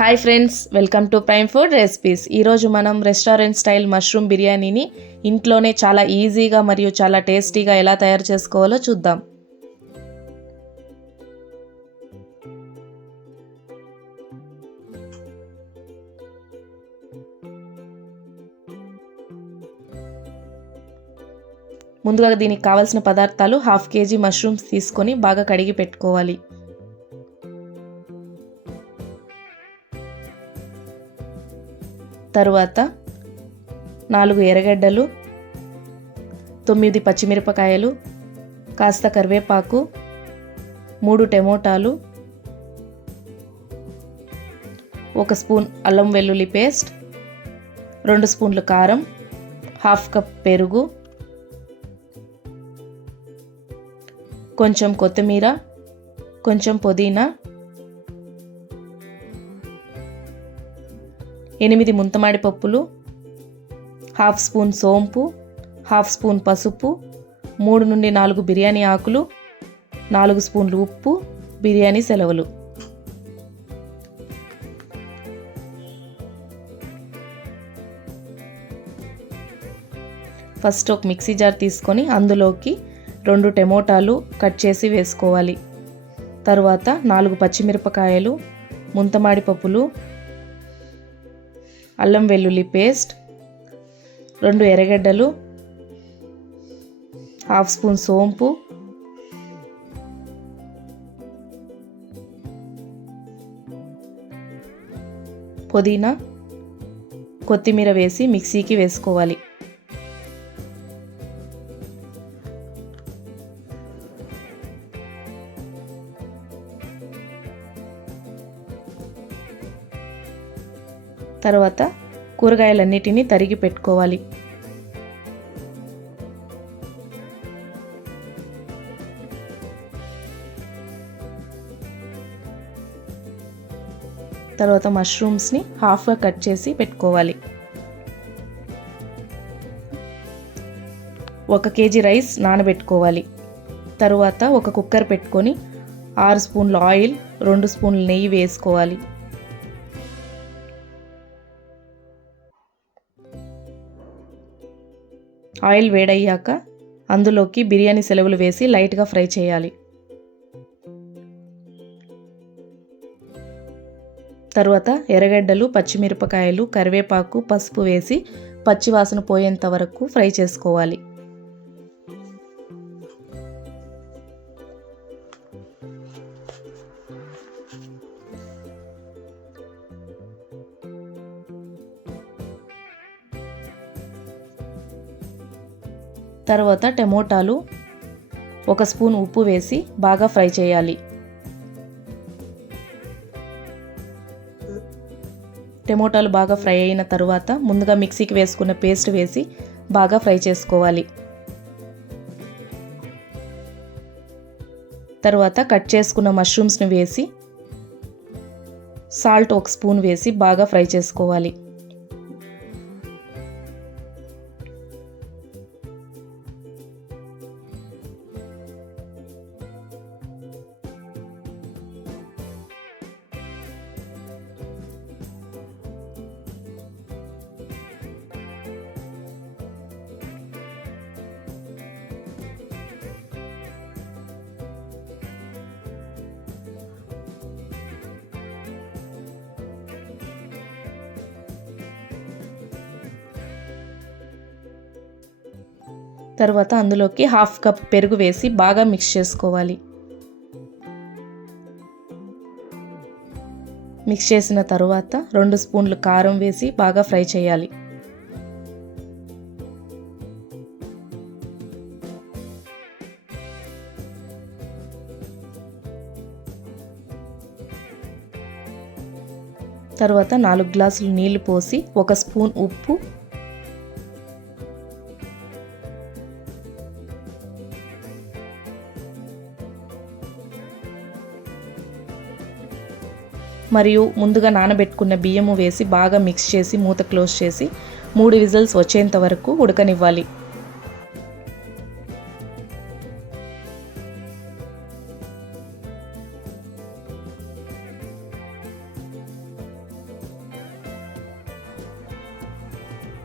Hi friends, welcome to prime food recipes. ఈరోజు మనం restaurant style mushroom బిర్యానీని ఇంట్లోనే చాలా ఈజీగా మరియు చాలా టేస్టీగా ఎలా తయారు చేసుకోవాలో చూద్దాం. ముందుగా దీనికి కావాల్సిన పదార్థాలు 1/2 kg మష్రూమ్స్ తీసుకొని బాగా కడిగి పెట్టుకోవాలి. తరువాత 4 ఎర్రగడ్డలు, 9 పచ్చిమిరపకాయలు, కాస్త కరివేపాకు, 3 టమోటాలు, 1 స్పూన్ అల్లం వెల్లుల్లి పేస్ట్, 2 స్పూన్లు కారం, 1/2 కప్ పెరుగు, కొంచెం కొత్తిమీర, కొంచెం పుదీనా, 8 ముంతమాడి పప్పులు, 1/2 స్పూన్ సోంపు, 1/2 స్పూన్ పసుపు, 3 నుండి 4 బిర్యానీ ఆకులు, 4 స్పూన్లు ఉప్పు, బిర్యానీ సెలవులు. ఫస్ట్ ఒక మిక్సీ జార్ తీసుకొని అందులోకి 2 టమోటాలు కట్ చేసి వేసుకోవాలి. తరువాత 4 పచ్చిమిరపకాయలు, ముంతమాడి పప్పులు, అల్లం వెల్లుల్లి పేస్ట్, 2 ఎర్రగడ్డలు, 1/2 స్పూన్ సోంపు, పుదీనా, కొత్తిమీర వేసి మిక్సీకి వేసుకోవాలి. తర్వాత కూరగాయలన్నిటినీ తరిగి పెట్టుకోవాలి. తర్వాత మష్రూమ్స్ని హాఫ్గా కట్ చేసి పెట్టుకోవాలి. 1 kg రైస్ నానబెట్టుకోవాలి. తరువాత ఒక కుక్కర్ పెట్టుకొని 6 స్పూన్ల ఆయిల్, 2 స్పూన్ల నెయ్యి వేసుకోవాలి. ఆయిల్ వేడయ్యాక అందులోకి బిర్యానీ సెలవులు వేసి లైట్గా ఫ్రై చేయాలి. తరువాత ఎర్రగడ్డలు, పచ్చిమిరపకాయలు, కరివేపాకు, పసుపు వేసి పచ్చివాసన పోయేంత వరకు ఫ్రై చేసుకోవాలి. తర్వాత టమోటాలు, 1 స్పూన్ ఉప్పు వేసి బాగా ఫ్రై చేయాలి. టమోటాలు బాగా ఫ్రై అయిన తర్వాత ముందుగా మిక్సీకి వేసుకున్న పేస్ట్ వేసి బాగా ఫ్రై చేసుకోవాలి. తర్వాత కట్ చేసుకున్న మష్రూమ్స్ని వేసి సాల్ట్ 1 స్పూన్ వేసి బాగా ఫ్రై చేసుకోవాలి. తర్వాత అందులోకి 1/2 కప్ పెరుగు వేసి బాగా మిక్స్ చేసుకోవాలి. మిక్స్ చేసిన తర్వాత 2 స్పూన్లు కారం వేసి బాగా ఫ్రై చేయాలి. తర్వాత 4 గ్లాసులు నీళ్లు పోసి 1 స్పూన్ ఉప్పు, మరియు ముందుగా నానబెట్టుకున్న బియ్యము వేసి బాగా మిక్స్ చేసి మూత క్లోజ్ చేసి 3 విజిల్స్ వచ్చేంత వరకు ఉడకనివ్వాలి.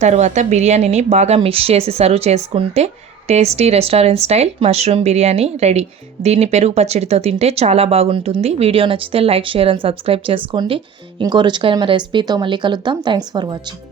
తర్వాత బిర్యానీని బాగా మిక్స్ చేసి సర్వ్ చేసుకుంటే tasty restaurant style mushroom biryani ready. దీన్ని పెరుగు పచ్చడితో తింటే చాలా బాగుంటుంది. వీడియో నచ్చితే లైక్, షేర్ అండ్ సబ్స్క్రైబ్ చేసుకోండి. ఇంకో రుచికరమైన రెసిపీతో మళ్ళీ కలుద్దాం. Thanks for watching.